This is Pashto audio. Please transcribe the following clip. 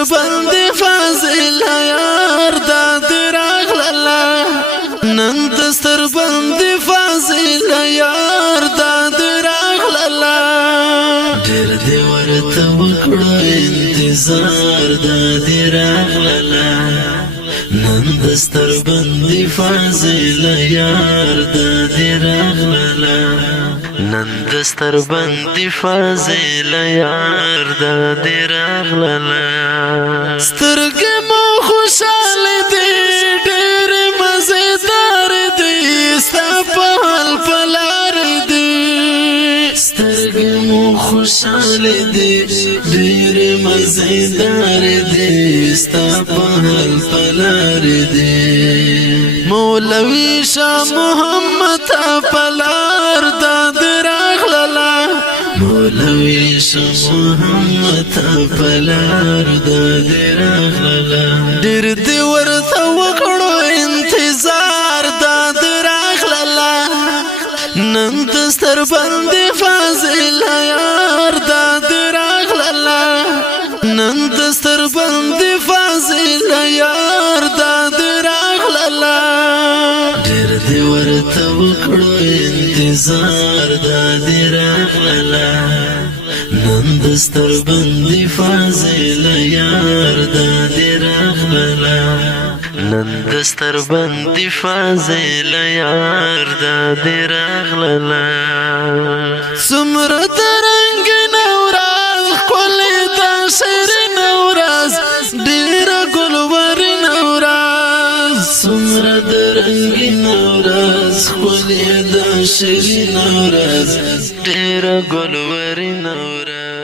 ستر بند فاضل یار دا دراغ لالا نن دستر بند فاضل یار دا دراغ لالا ډېر دی ورته وکړو انتظار دا دراغ لالا نن دستر بند فاضل یار دا دراغ لالا نن دستر بند فاضل یار دا دراغ لالا سترګې مو خوشاله دي ډېر مزیدار دي ستا په حال په لار دي سترګې مو خوشاله دي ډېر مزیدار دي ستا په حال په لار دي مولوي شاه محمد په لار دا دراغ لالا مولوي شاه محمد په لار دا دراغ لالا ډېر دې ورته وکړو انتظار دا دراغ لالا نن دستر بند فاضل یار دا دراغ لالا نن دستر بند فاضل یار دا دراغ لالا ډېر دې ورته وکړو انتظار دا دراغ لالا نن دستر بند فاضل یار دا دراغ لالا نن دستر بند فاضل یار دا دراغ لالا څومره د رنګین ورځ ښکلې ده شیرین ورځ ډېره ګلورین ورځ څومره د رنګین ورځ ښکلې ده شیرین ورځ ډېره ګلورین ورځ